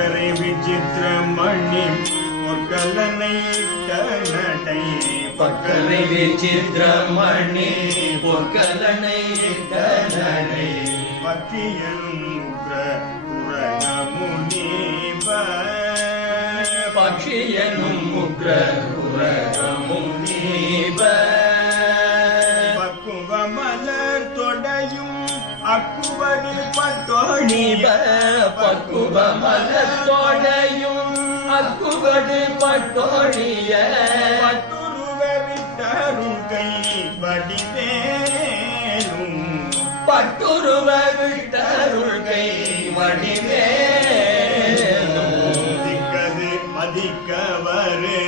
பக்கரை விசித்திரமணி பொற்கலனை நடை பக்கரை விசித்திரமணி பொற்கலனை நடை பக்கியனும் முனீப பக்ஷியனும் முக்ர முனீப பக்குவ மலர் தொடையும் அக்குவடு பட்டோணிப பக்குவ மலர் தொடையும் அக்குவடு பட்டோணிய பட்டுருவ விட்டருள் கை வடிவேலும் பட்டுருவ விட்டருள் கை வடிவேலும் திக்கது மதிக்கவரு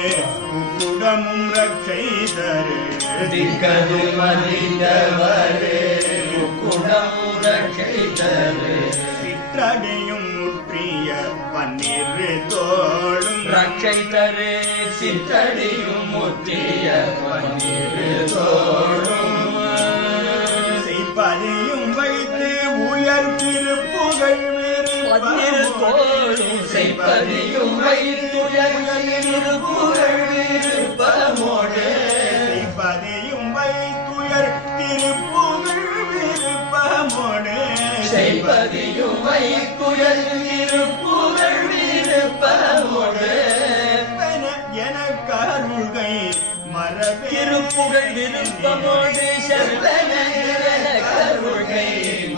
குடமும் ரட்சை தரு திக்கது மதிக்கவரு குடமும் ரட்சை தரு சிற்றடையும் முற்றிய பன்னிரு தோளும் ரட்சை தரு சிற்றடியும் முற்றிய பன்னிரு தோளும் செய்ப்பதையும் வைத்து உயர் திருப்புகழ் பன்னிரு தோளும் செய்ப்பதையும் வைத்துயர் திருப்புகழ் விருப்பமோடு செய்ப்பதையும் வைத்துயர் திருப்புகழ் விருப்பமோடு செய்ப்பதையும் வைத்துயர் திருப்புகழ் விருப்பமோடு எனக்கு அருள்கை மரபே திருப்புகழ் விருப்பமோடு செல்வன கருள்கை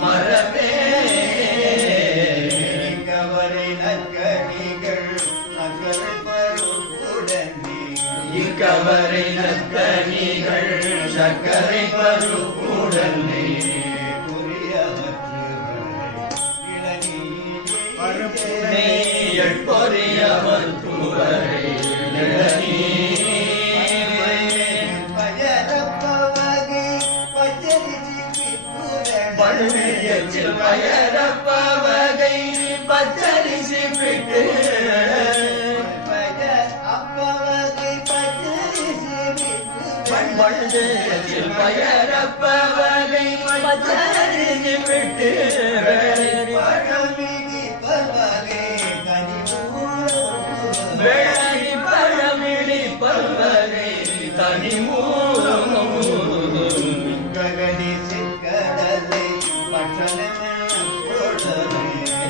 மரபே கவரை நற்கணிகள் நகரை பருப்புடனே இக்கவரை நற்கனிகள் சர்க்கரை பருப்புடனே பருப்புடனே பொறியவர் துவரை பழுவியச்சில் பயரப்பவகை பச்சரிசி பிட்டு பழுவியச்சில் பயரப்பவகை பச்சரிசி பிட்டு வேளை பழமிழி பல்வகை தனிமூலம்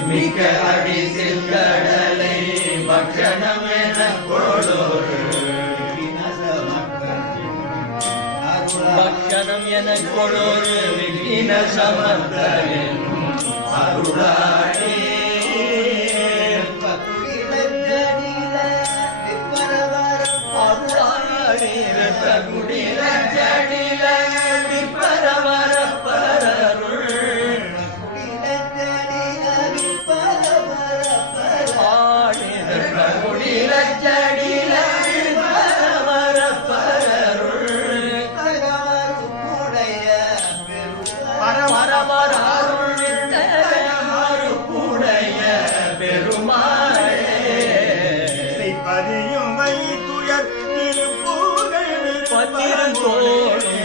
மிக்க அடிசில் கடலை பக்ஷணம் என கொடோரு பக்ஷணம் என கொடோரு விகின சமர்த்தன் அருளாடி அருளாடி குடில ஜடில விப்பரவர பரருள்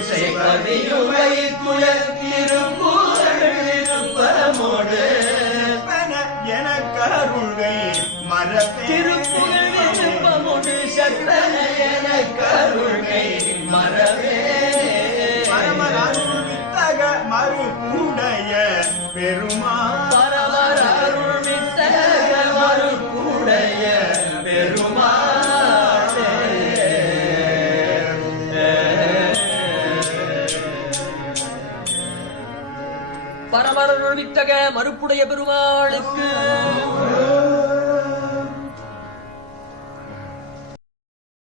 செய்ப்பதையும் வைத்துயர் திருப்புகழ் திருப்பமோடு எனக்கு அருள்கை மரபே திருப்புகழ் விருப்பமோடு சக்கர என கருள்கை மரவே பரமர் அருள் வித்தக மறுப்புடைய பெருமாள் பரமர் அருள் வித்தக மறுப்புடைய பெருமாளே பரமர் அருள் வித்தக மறுப்புடைய பெருமாளுக்கு